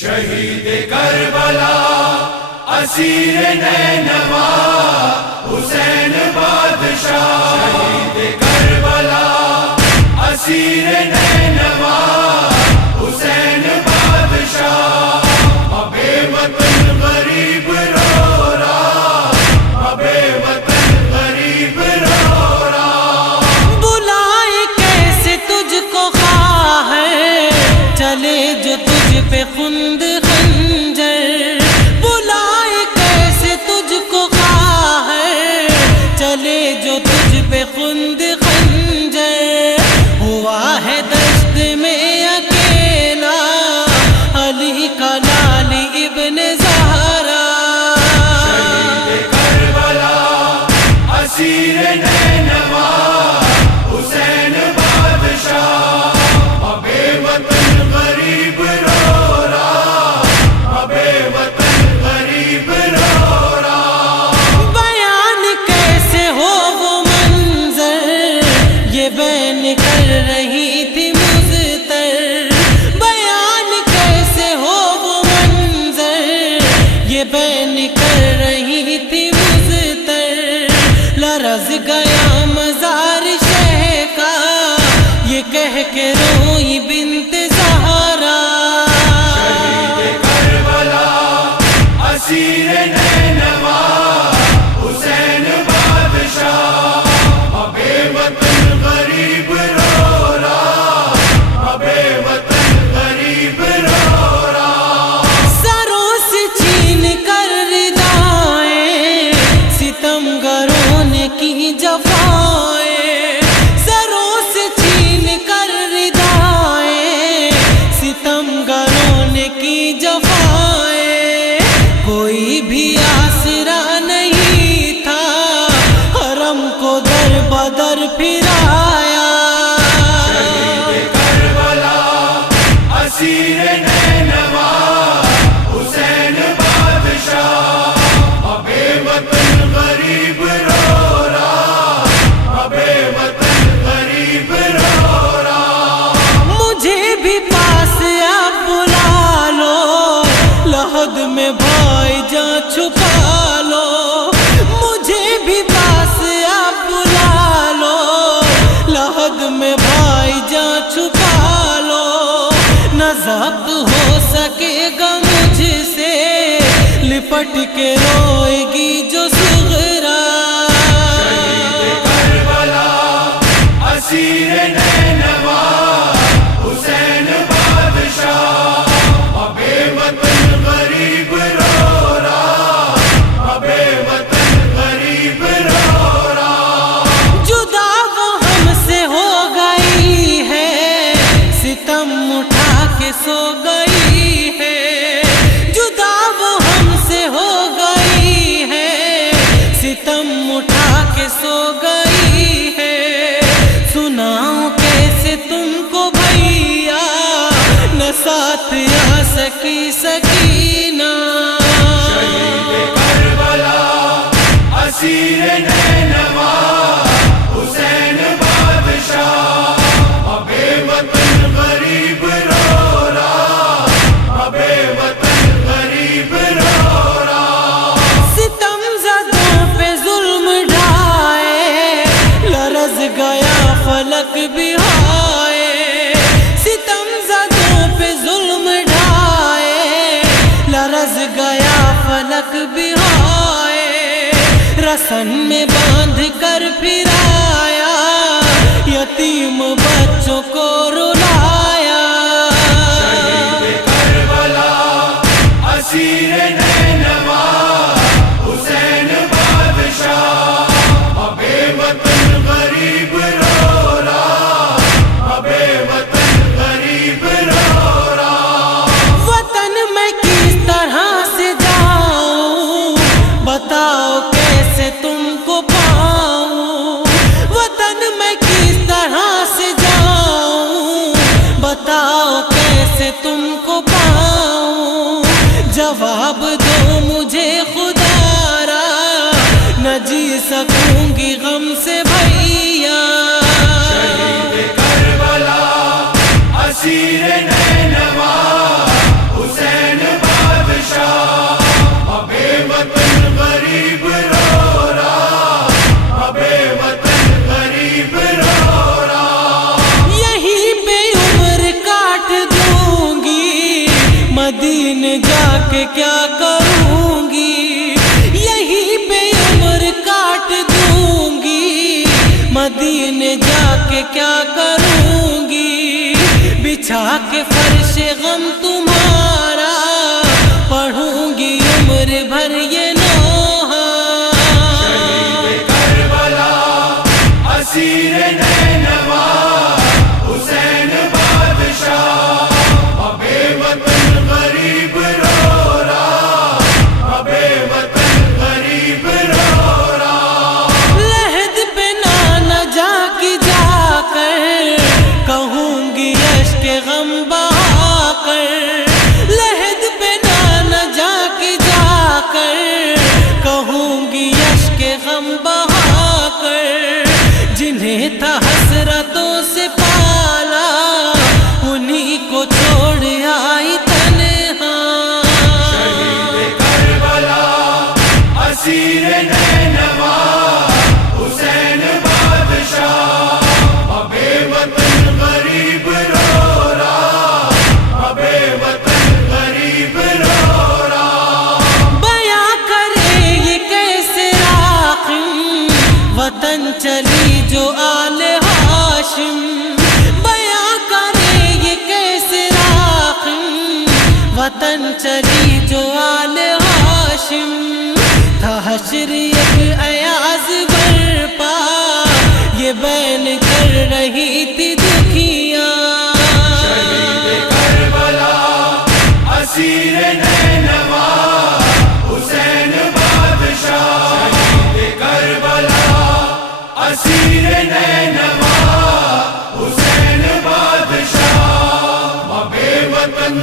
شہید کربلا اسیر نینوا حسین بادشاہ، شہید کربلا اسیر نینوا حسین بادشاہ، ابے وطن غریب رو رہا، ابے وطن غریب رو رہا۔ بلائے کیسے تجھ کو خواہ ہے، چلے جو تجھ پہ خند خنجر، بلائے کیسے تجھ کو خواہ ہے، چلے جو تجھ پہ خند خنجر، ہوا ہے دشت میں اکیلا علی کا لال ابن زہرا، شہید کربلا اسیر نینوا حسین بادشاہ، ابے وطن غریب رو رہا، ابے وطن غریب رو رہا۔ بیان کیسے ہو وہ منظر، یہ بین کر رہی تھی مضطر، بیان کیسے ہو وہ منظر، یہ بین کر رہی تھی مضطر، لرز گیا مزار شہ کا، یہ کہہ کے روئی بنت زہرا، شہید کربلا اسیر نینوا حسین بادشاہ، ابے وطن غریب رو رہا، ابے وطن غریب رو رہا۔ سروں سے چھین کر ردائیں ستم گروں نے کی جفائیں، سروں سے چھین کر ردائیں ستم گروں نے کی جفائیں، کوئی بھی آسرا نہیں تھا حرم کو در بدر پھرایا، شہید کربلا اسیر نینوا حسین بادشاہ، ابے وطن غریب رو رہا، ابے وطن غریب رو رہا۔ مجھے بھی پاس آپ بلا لو، لحد میں بھائی جان چھپا لو، مجھے بھی پاس آپ بلا لو، لحد میں بھائی جان چھپا لو، نہ ضبط ہو سکے گا مجھ سے، لپٹ کے روئے گی جو صغرا، شہید کربلا اسیر نینوا حسین بادشاہ، ابے وطن غریب رو رہا، ابے وطن غریب رو رہا۔ جدا وہ ہم سے ہو گئی ہے، ستم اٹھا کے سو گئی ہے، جدا وہ ہم سے ہو گئی ہے، ستم اٹھا کے سو گئی ہے، سناؤں کیسے تم کو بھیا، نہ ساتھ آ سکی سکینہ، شہید کربلا اسیر نینوا حسین بادشاہ، ابے وطن غریب رو رہا، ابے وطن غریب رو رہا۔ ستم زدوں پہ ظلم ڈھائے، لرز گیا فلک بھی ہائے، ستم زدوں پہ ظلم ڈھائے، لرز گیا فلک بھی ہائے، رسن میں باندھ کر پھرایا، یتیم بچوں کو رلایا، شہید کربلا اسیر نینوا حسین بادشاہ، ابے وطن غریب رو رہا، ابے وطن غریب رو رہا۔ وطن میں کس طرح سے جاؤں، بتاؤ کیسے تم کو پاؤں، وطن میں کس طرح سے جاؤں، بتاؤ کیسے تم کو پاؤں، جواب دو مجھے خدا را، نہ جی سکوں گی غم سے بھیا، شہید کربلا اسیر نینوا حسین مدینے جا کے کیا کروں گی، یہیں پہ عمر کاٹ دوں گی، مدینے جا کے کیا کروں گی، بچھا کے فرش غم تمہارا پڑھوں گی عمر بھر یہ نوحہ۔ شہید کربلا اسیر نینوا حسین بادشاہ، ابے وطن غریب رو رہا، ابے وطن غریب رو رہا۔ لحد پہ نانا جا کی جا کر کہوں گی اشک غم بہا کر، لحد پہ نانا جا کی جا کر کہوں گی اشک غم بہا کر، جنہیں تھا حسرتوں سے پالا انہی کو چھوڑ آئی تنہا۔ شہید کربلا اسیر نینوا حسین بادشاہ، ابے وطن غریب رو رہا، ابے وطن غریب رو رہا۔ بیاں کرے یہ کیسے راقم وطن چلی جو آل ہاشم، بیاں کرے یہ کیسے راقم وطن چلی جو آل ہاشم، تھا حشر ایک ایاز برپا یہ بین کر رہی تھی دکھیاں۔ شہید کربلا اسیر نینوا حسین بادشاہ، شہید کربلا اسیر نینوا حسین بادشاہ، ابے وطن